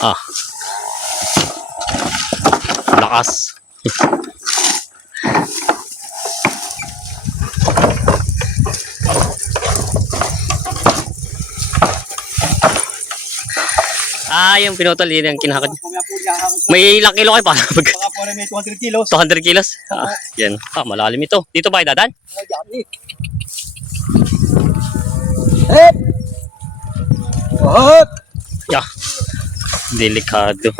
Ah, lakas. Yung pinutol, yun yung kinakad. May ilang kilo kayo para mag... Baka po may 200 kilos. 200 kilos? Yan. Malalim ito. Dito ba dadan? Hep! Hop! Yeah. Delikado.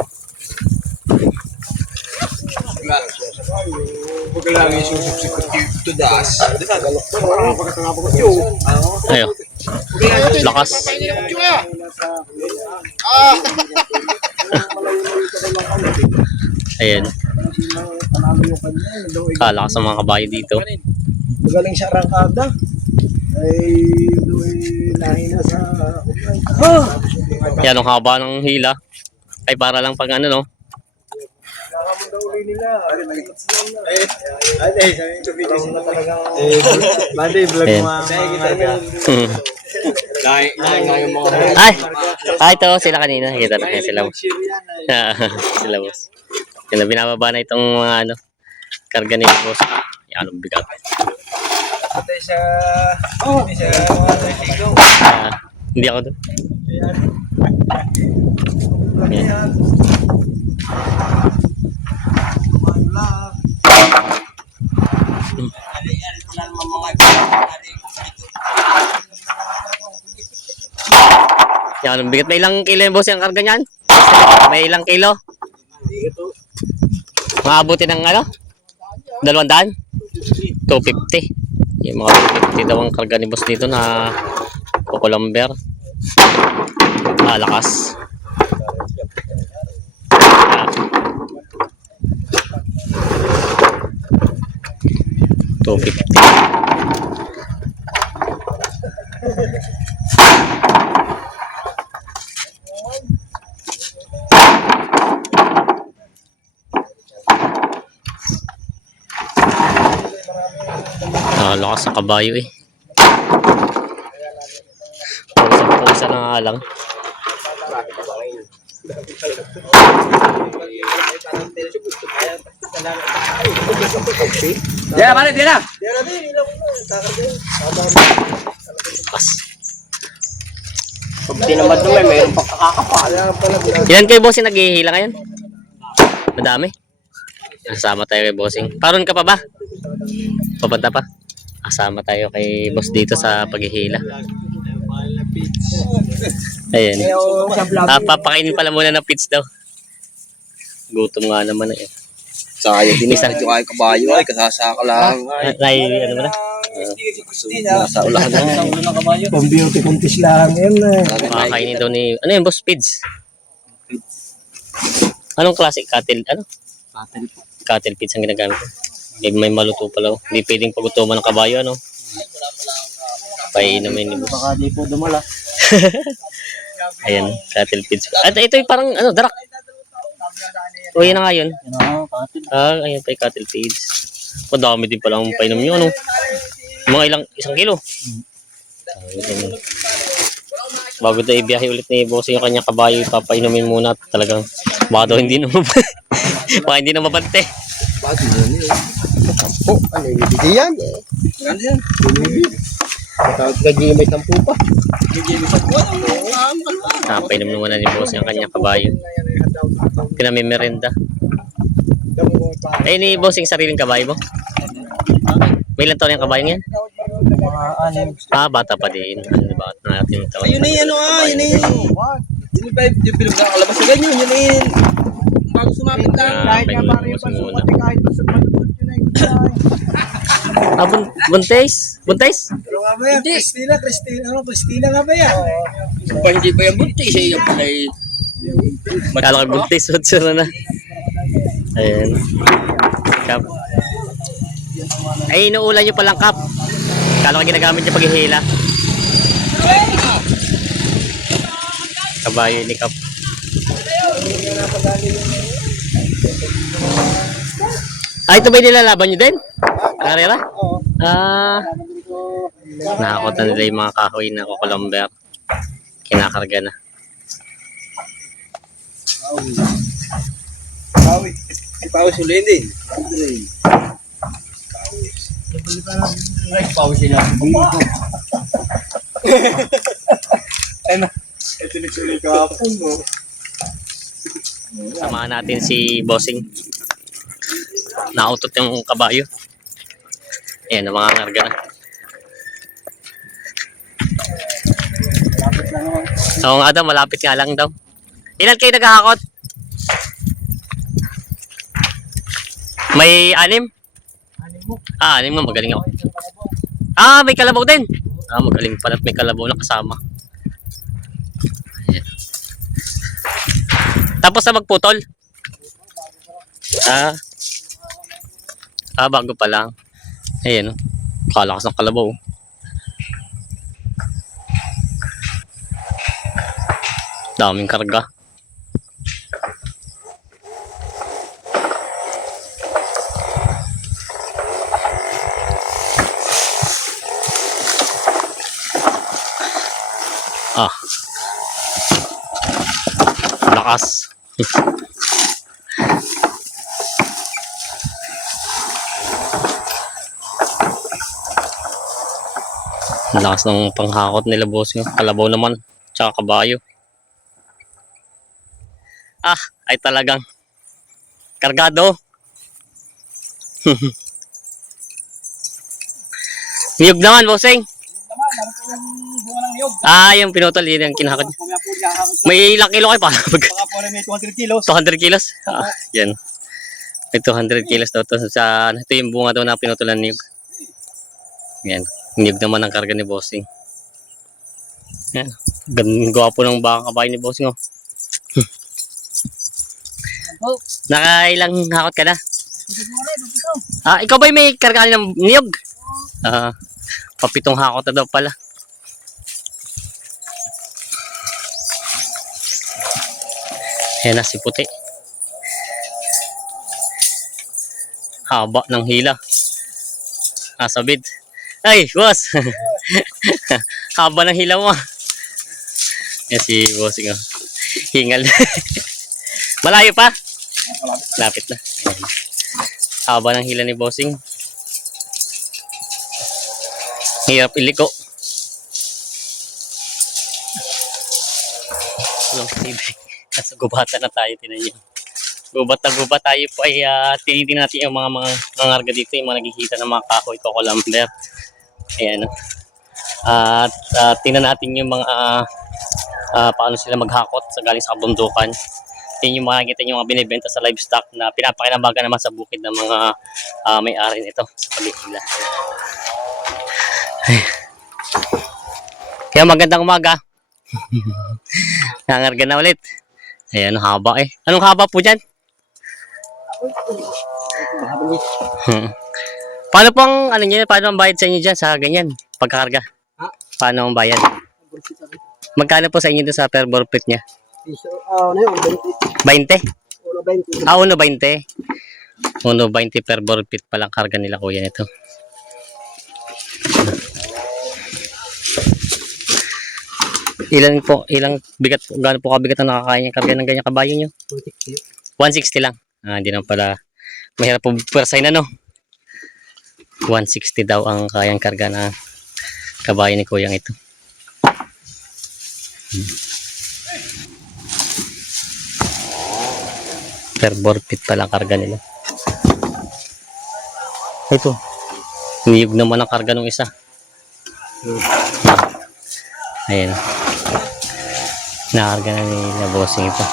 Huwag lang yung susubsikot to das. Ayo. Lakas. Ayan. Kalakas ang mga kabayo dito. Magaling siya rangkada. Ay, doon lahi na sa... Yan ang haba ng hila. Ay para lang pag ano no. Kailangan mo daw uli nila. Ay, sabi ito video na talagang... Bande, vlog mo mga... yung mga... Ay, ito sila kanina. Kita na sila. Sila boss. Yan, binababa na itong mga ano, karga ni boss. Yan, ang bigat. Ito siya... Hindi ako doon. Yan. Yan, ang bigat. May ilang kilo yung boss yung karga niyan? May ilang kilo? Maabuti ng ano? 200? 250. Yung mga 250 daw ang karga ni boss dito na kukulamber. Lakas. $250. Lakas sa kabayo eh. Pusa na nga lang. Diyan, pare, diyan na! Pas. Pag tinamad naman, mayroon pang kakakapal. Ilan kayo bossing naghihila ngayon? Madami. Kasama tayo kay bossing. Paron ka pa ba? Papunta pa? Kasama tayo kay boss dito sa paghihila. Ayan. Papakainin pala muna ng pits daw. Gutom nga naman eh. Sayang din isa ito kay kabayo ay kasasaka lang. Ano mo na? Nasa ulan ng kabayo. Pang-beauty contest lang yan. Pakakainin daw ni... Ano yung boss? Pids? Anong klase? Cattle? Ano? Cattle pids ang ginagamit ko. May maluto pala. Hindi pwedeng pagutuman ng kabayo, ano? Painumin ni boss. Baka di po dumala. Ayan, cattle feeds. At ito yung parang, ano, darak. O, yan na nga yun. Ayan pa yung cattle feeds. Madami din pala ang painom nyo, ano? Mga isang kilo. Bago tayo ibiyahe ulit ni boss yung kanyang kabayo, ipapainumin muna. Talagang, baka daw hindi na baka hindi na mabante. Bakit yun eh? Oh, ano yung ibigay yan eh? Ano yan? Matawag ka dyan may tampo pa. Painom naman na ni boss yung kanyang kabayo. Pinamimerenda. Eh, ni boss yung sariling kabayo mo? May ilang taon yung kabayo yan? Bata pa din. Bakit natin yung taon? Ayun na yan yun na yun. Yun ba yung pinagkakalabas sa ganyan? Yun na yun. Bago sumapit lang. Kahit nga pare yung pasukat kahit masud-masud yun na yun. Buntis? Buntis? Pero nga ba yan? Christina nga ba yan? Hindi ba yan buntis? Siya yung pala Kala ko buntis. Matsura na. Ayan. Kap. Ay, inuulan nyo palang kap. Kala ko ginagamit nyo paghihila. Kabayo ni kap. Ito ba yung nilalaban nyo din? Karera? Nakakot na nila yung mga kahoy na kukulamber. Kinakarga na. Pawis. Si Pawis ulit din. Ay, pawis sila. Ay na. Ito nagsulit kahapon, no? Samahan natin si Bossing. Nautot yung kabayo. Ayan, ang mga karga na. Oo nga daw, malapit nga lang daw. Ilan kayo naghahakot? May 6? Ah, 6 mo. Magaling ako. Ah, may kalabaw din. Ah, magaling pala at may kalabaw na kasama. Ayan. Tapos na magputol? Bago pa lang. Ayan, kalakas ng kalabaw. Daming karga. Lakas. Lakas ng panghakot nila, Bossing. Kalabaw naman, tsaka kabayo. Ay talagang kargado. Niyog naman, Bossing. Yung pinutol, yun yung kinahakot. May ilang kilo kayo para mag... Baka may 200 kilos. 200 kilos? Yan. May 200 kilos daw to. Ito yung bunga daw na pinutulan niyog. Yan. Niyog naman ang karga ni Bossing. Yan. Gwapo ng baka kabayo ni Bossing, oh. Nakailang hakot ka na? Ikaw ba may karga ng niyog? Papitong hakot na daw pala. Ayan na si puti. Haba ng hila. Sabid. Ay, boss! Haba ng hila mo. Ayan si Bossing, oh. Hingal. Malayo pa? Lapit na. Ayan. Haba ng hila ni Bossing. Hirap iliko. Nasa gubatan na tayo, tinan nyo. Gubat na gubat tayo po ay tinitingnan natin yung mga ngarga dito, yung mga nagkikita ng mga kahoy, kokolamber. Ayan. At tingnan natin yung mga paano sila maghakot sa galing sa kabundukan. Yan yung makikita nyo mga binibenta sa livestock na pinapakinabagan naman sa bukid ng mga may-ari nito sa paghihila. Kaya magandang umaga. Nangarga na ulit. Ayan, haba eh. Anong haba po dyan? Paano pong, paano ang bayad sa inyo dyan sa ganyan? Pagkakarga? Paano ang bayad? Magkano po sa inyo dun sa per bore plate niya? 20? 1.20. 1.20. 1.20 per bore plate palang karga nila, kuya, nito. Ilang bigat po, gaano po kabigat ang nakakain yung karga ng ganyang kabayo nyo? 160 lang. Hindi na pala mahirap po pwersay na, no? 160 daw ang kayang karga na kabayo ni kuyang ito. Per bore feet pala karga nila. Ito. Niyog naman ang karga ng isa. Ayan. Nakarga na ni Bossing ito.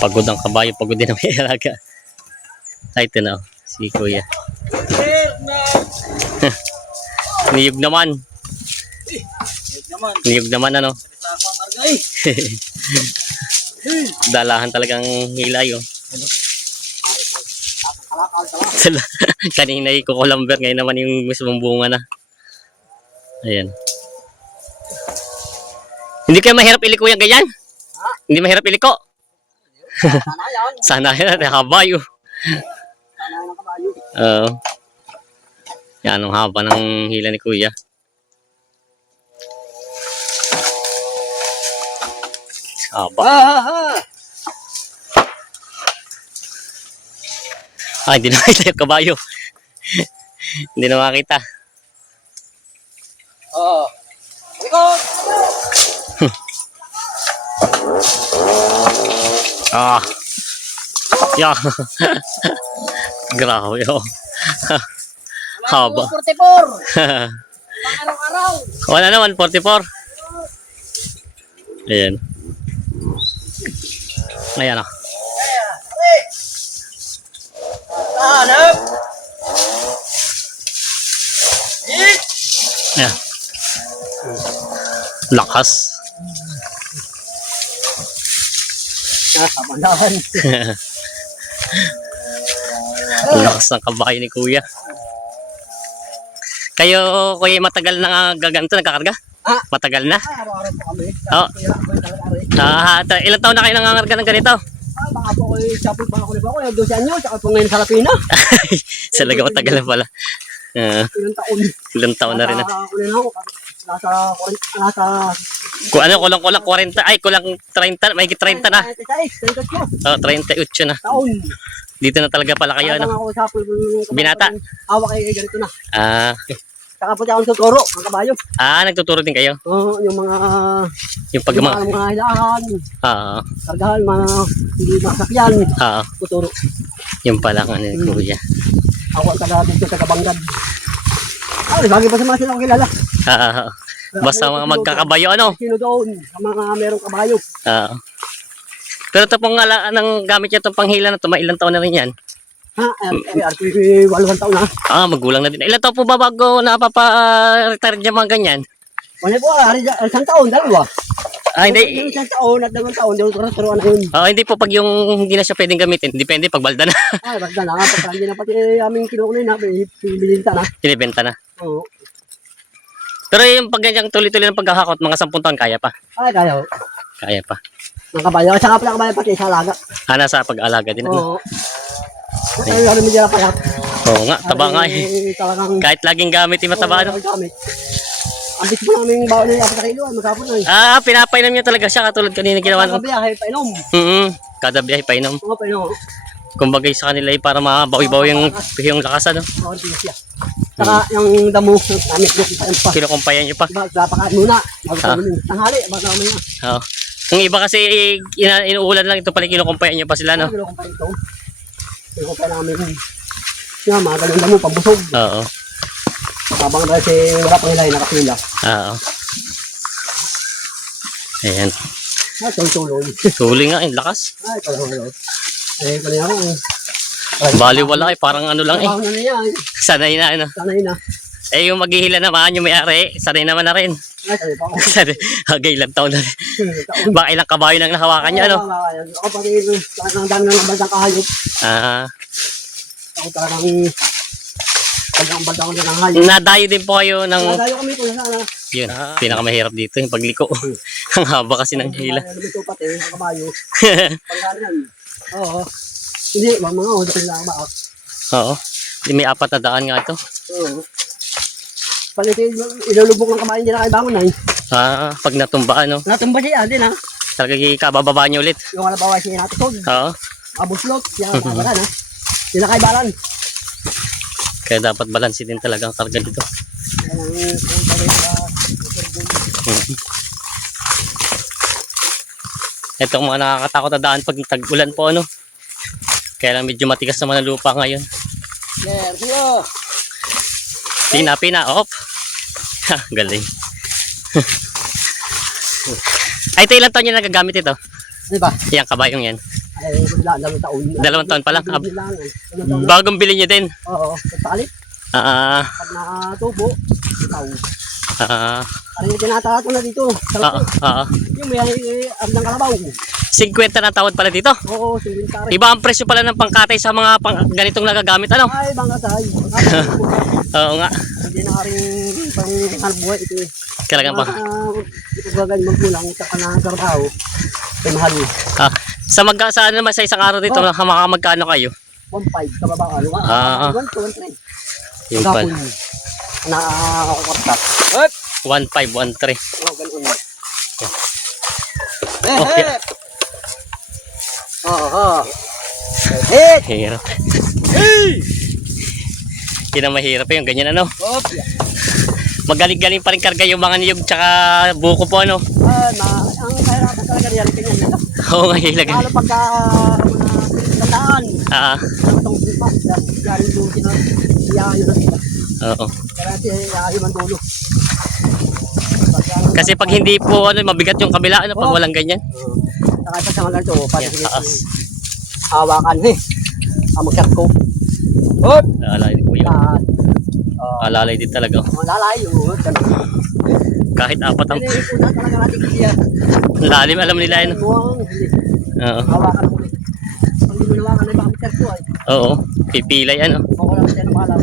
Pagod ang kabayo, pagod din ang may alaga. Ay, ito na, si kuya. Niyog naman. Niyog naman, ano? Dalahan talagang hilay, oh. Kanina yung kukulamber, ngayon naman yung mismong bunga na. Ayan. Hindi kayo mahirap iliko yung ganyan? Hindi mahirap iliko? Sana yan. Sana yan, kabayo. Sana yan ang kabayo. Oo. Yan, ang haba ng hila ni Kuya. Haba. Hindi na makita yung kabayo. Hindi na makita. Oo. Ikot! Yeah. Grabe, oh. Haba. 44! Pang-araw-araw! Wala na, 144. Ayan. Ayan, oh. Hanap! Hit! Ayan. Lakas. Kamandahan. Lakas ng kabayo ni Kuya. Kayo, Kuya, matagal na gaganto, nagkakarga? Ah? Matagal na? Araw-araw po kami. Oo. Ilang taon na kayo nangangarga ng ganito? Baka po kayo, sapot pa ako na ba ako, 12 anyo, tsaka po ngayon sa Lapina. Talaga matagal na pala. Ilang taon. Ilang taon na rin. Nasa Kulang 40, ay kulang 30, may 30 na. 36, Oh, 38 na. taon. Dito na talaga pala kayo, ano? Ako sa Binata? Awa kayo ganito na. Ah, Saka po ako sa toro, mga kabayo. nagtuturo din kayo? Oo, yung mga Yung pag mga hilaan, Ah, kargahan, mga hindi masakyan, tuturo. yung pala ang ano ni Kuya. Ako ang taga dito sa Kabanggad. Lagi pa sa mga silang kilala. Basta mga magkakabayo, ano? Sino doon, sa mga merong kabayo. Pero ito pong ng gamit niya itong panghila na ito, may ilang taon na rin yan. RPP, 8 taon na. Magulang na din. Ilang taon po ba bago napapa-retire niya mga ganyan? Wala po, isang taon, dalawa. Hindi. Yung isang taon at 2 taon, yung turuan na yun. Hindi po pag yung hindi na siya pwedeng gamitin. Depende pag balda na. Bagda na, pagka hindi na pati aming kinukunin na, bilinta na. Binibenta na. Oo. Pero yung pag ganyang tuloy-tuloy ng paghahakot, mga 10 taon kaya pa. Kaya. Kaya pa. Mga kabayo, at saka pala kabayo pati sa alaga. Nasa pag-alaga din. Oo. Ay, ano mo dyan pala? Oo nga, taba nga eh. Talagang Kahit laging gamit yung mataba, ano? gamit. Ang bis mo namin bawal na yung kilo, magkapon na. Pinapainom niya talaga siya katulad kanina ginawa Kada biyahe, painom. Kada biyahe painom. Oo, painom. Kumbaga sa kanila ay para mabawi-bawi yung lakas, ano? Oo, siya. Saka yung damo, namin ko pa. Kinukumpayan niyo pa. Magpapakain muna. Tanghali, baga naman yan. Oo. Yung iba kasi inuulan lang, ito pala kinukumpayan niyo pa sila, no? Kinukumpay ito. Kinukumpay namin. Yan, mga ganun damo, pambusog. Oo. Habang dahil wala pang hilay, nakapila. Oo. Ayan. Tuloy-tuloy. Tuloy nga, lakas. Ay, pala. Ay, pala ako. Bali wala eh, parang ano lang eh. Trabaho na niya. Sanay na, ano. Sanay na. Yung maghihila naman, yung may-ari, sanay naman na rin. Ay, sanay pa ako. Hagay ilang taon na rin. Baka ilang kabayo nang nahawakan niya, ano? Ako pati, ang dami ng bandang kahayop. Ako talagang bandang din ng hayop. Nadayo din po kayo ng... Nadayo kami kung sana. Yun, pinakamahirap dito, yung pagliko. Ang haba kasi ng hila. Ito pati, ang kabayo. Pagkanan. Oo. Hindi, mga hotel lang maak. Oo. May 4 na daan nga ito. Oo. Pag ito, ilulubog ng kabayo, hindi na kayo bangon na eh. Pag natumba, ano? Natumba siya, din ha. Talaga kabababa niyo ulit. Yung alabawa siya natusog. Oo. Abuslot, siya kabagan ha. Hindi na kayo balan. Kaya dapat balansi din talaga ang karga dito. Ito mga nakakatakot na daan pag tag-ulan po, ano? Kaya lang medyo matigas naman ang lupa ngayon. Pina, op. Galing. Ito ilang taon niya nagagamit ito? Diba? Yung kabayong yan. Ay, 2 taon. 2 taon pa lang. Bagong bili niyo din. Oo, pagpalit. Pag natubo, itaw. Ano yung tinatarat ko na dito? Yung may ng kalabaw. 50 na tawad pala dito. Oo, 50. Iba ang presyo pala ng pangkatay sa mga ganitong nagagamit, ano? Ay, bangkatay. Oo nga. Hindi na rin pang-halbuhay ito eh. Kailangan pa. Ito gagal magbulang sa kanang trabaho. Ay mahal. Sa ano naman sa isang araw dito, magkano kayo? 1.5 kababa ano ka? Ah. 1.3. Yung pal. Nakakakwarta. Hop! 1.5, 1.3. Oh, ganun. Okay. Oh. Hit! Hirap. Yun ang mahirap yung ganyan ano. Hop! Magaling-galing pa rin karga yung mga niyog tsaka buko po ano. Ang kahirapan talaga yan, ganyan nila. Oo nga hilag. Lalo pagka tandaan. Itong sipa, galing doon sila, iyayo na sila. Oo. Kaya iyayo man dulo. Kasi pag hindi po ano, mabigat yung kabila ano, pag walang ganyan. Saka pa sa mga ganito, para Yan, sige, taas. hawakan mag-shot ko. Hop! Alalay po yun. Alalay din talaga. Malalayo. Kahit apat ang Ipunan talaga natin siya. lalim, alam nila yun. Oo. Hawakan mo ulit. Pag hindi mo nawakan na baka mag-shot ko ay. Oo. Pipilay ano. Mawala mo siya ng malam.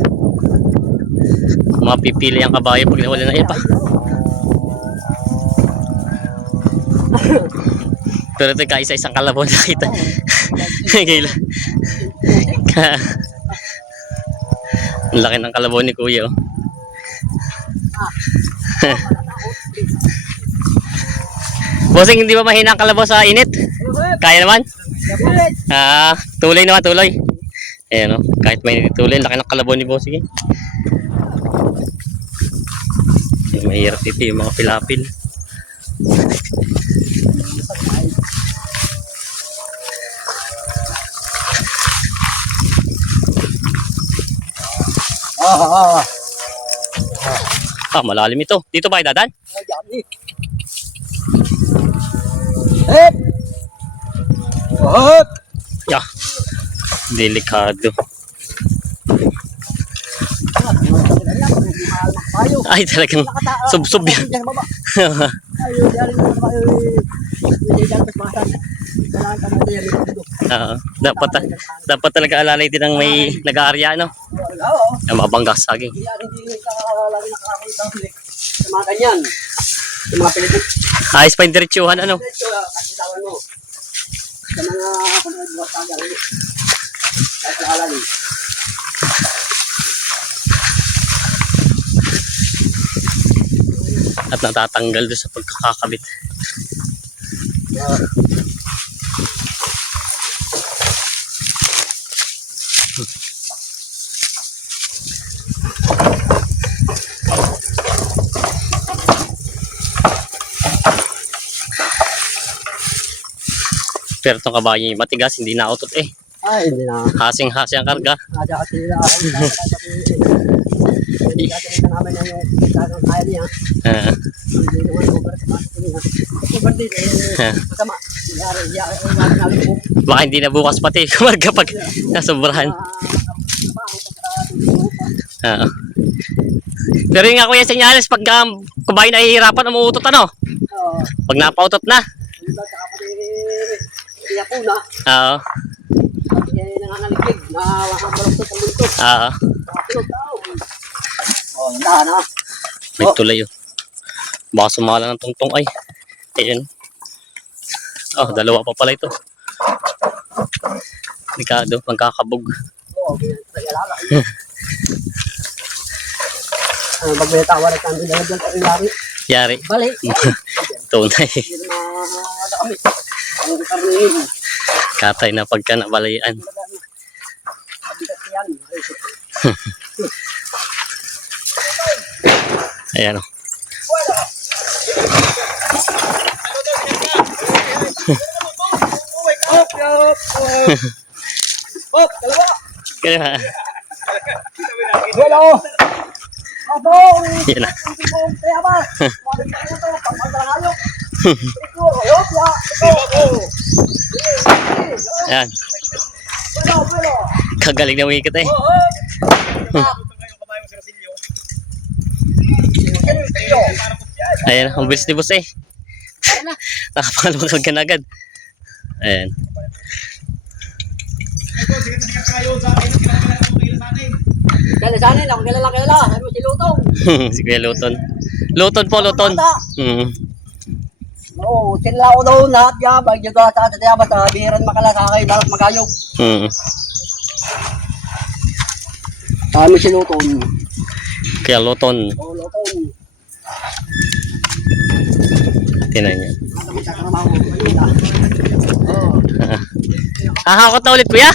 Mapipilay ang kabayo pag nawala na ipa. Pero ito kaisa-isang kalabon nakita. Gila. Ang laki ng kalabon ni Kuya oh. Bossing, hindi ba mahina ang kalabaw sa init? Kaya naman? Tuloy naman, tuloy. Ayan o, kahit may tuloy, laki ng kalabaw ni Bossing. Mahirap ito yung mga pilapil. Malalim ito. Dito ba dadan? Hop! Hop! Yeah. Delikado. Ay, talagang sub-sub yan. Dapat talaga alalay din ng may nag-aarya, no? Ang mabanggas saging. Hindi lagi nakakita sa mga ganyan. Sa mga Pilipin. Ayos pa yung diretsuhan, ano? Kakitawan mo. Sa mga buhat tagang. Kahit nakalalay. At natatanggal doon sa pagkakakabit. Pero itong kabayo matigas, hindi na utot eh. Ay, hindi na. Hasing-hasi ang karga. Ada kasi nila. Hindi kasi namin na yung tagang kaya niya. Hindi naman over capacity niya. Over din eh. Masama. Baka hindi na bukas pati kumarga pag nasobrahan. Pero yung nga kuya senyales pag kabayo nahihirapan umuutot ano? Pag napautot na. Kaya po na. Oo. Nangangaliglig na makabaloktot ang multo. Oo. Wala na. May tulay oh. Baka sumala ng tungtong ay. Ayan. Dalawa pa pala ito. Delikado, magkakabog. Oo, kayalala. Pag may tawa na kami dahil dyan ang lari. Yari. Balik. Tunay. Hindi na kami. Ang karnihin. Katay na pagka nabalayan. Abigat yan. Ayan o. Hop, dalawa. Kaya na. Hello. Abo. Yan na. Kaya ba? Ayan. Kagaling na umikit eh. Ayan, ang bilis ni boss eh. Nakapangalawag ka na agad. Ayan. Kaya sana lang, kilala. Ano si Lutong? Si Kuya Luton. Luton po, Luton. Oo, sila ko daw lahat yabag. Yung sa yabag, sa bihiran makalasakay, balak magayog. Kami si Luton. Kaya Luton. Oo, Luton. Tinan niya. Kami sa trabaho. Oo. Hahakot na ulit kuya?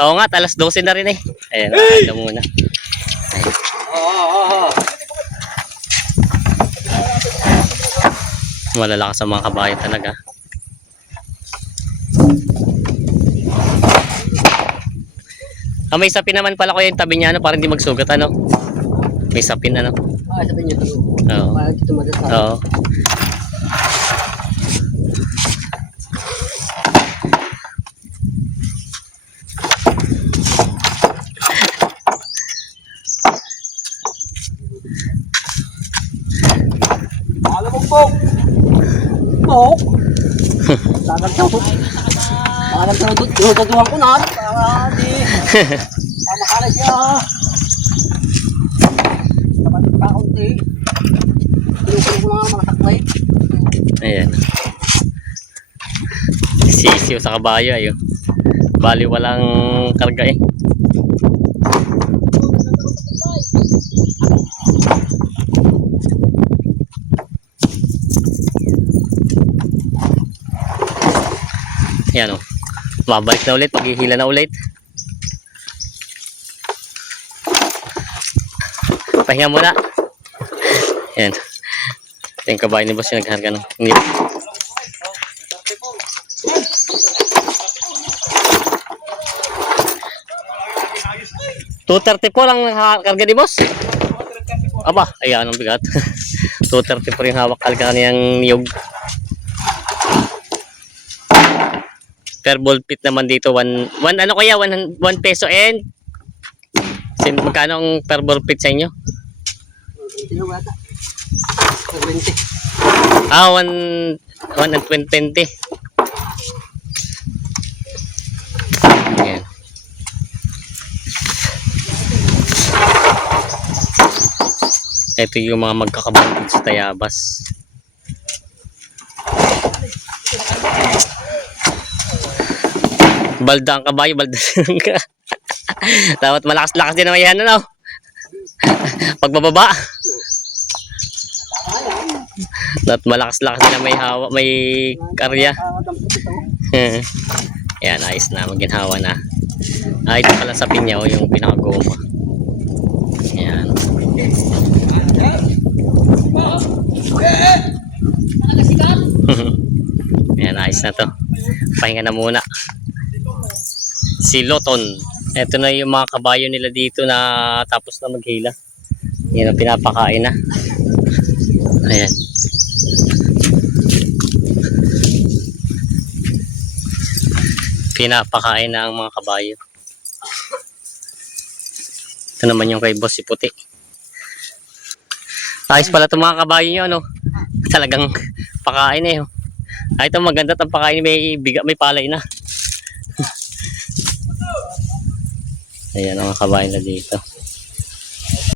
Oo nga, alas 12 na rin eh. Ayan, kakain ka muna. Malalakas sa mga kabayo talaga. May sapin naman pala ko yung tabi niya, ano, para hindi magsugat, ano? May sapin, ano? Sabihin niyo ito. Oo. Para dito madasal. Oo. Alam mo po. Po. Tagal sa hut. Tagal sa hut. Tututuhan ko na. Para di. Tama ka na siya. Dapat ka kunti. Pinukulong ko na mga taklay. Ayan. Sisiyo sa kabayo, ayo. Bali walang karga eh. Ayan o. Mabalik na ulit, maghihila na ulit. Pahinga muna. Ayan. Ito yung kabayo ni boss yung nagharga ng hindi. 234 ang karga ni boss. Aba, ayan ang bigat. 234 yung hawak karga niyang niyog. Per ball pit naman dito 1 ano kaya 1 peso and magkano ang per ball pit sa inyo? Sino ba ata? 20. 120. Ayan. Ito yung mga magkakabandit sa Tayabas. Balda ang kabayo, balda ka. Dapat malakas-lakas din naman yan, ano? Pagbababa. Dapat malakas-lakas din na may hawa, may karya. Yan, ayos na, maginhawa na. Ito pala sa pinyaw, yung pinakagoma. Yan. Yan, ayos na to. Pahinga na muna. Si Luton. Ito na yung mga kabayo nila dito na tapos na maghila. Yan ang pinapakain na. Ayan. Pinapakain na ang mga kabayo. Ito naman yung kay boss si Puti. Ayos pala itong mga kabayo nyo, ano? Talagang pakain eh. Ito maganda itong pakain, may biga, may palay na. Ayan ang mga kabayo na dito.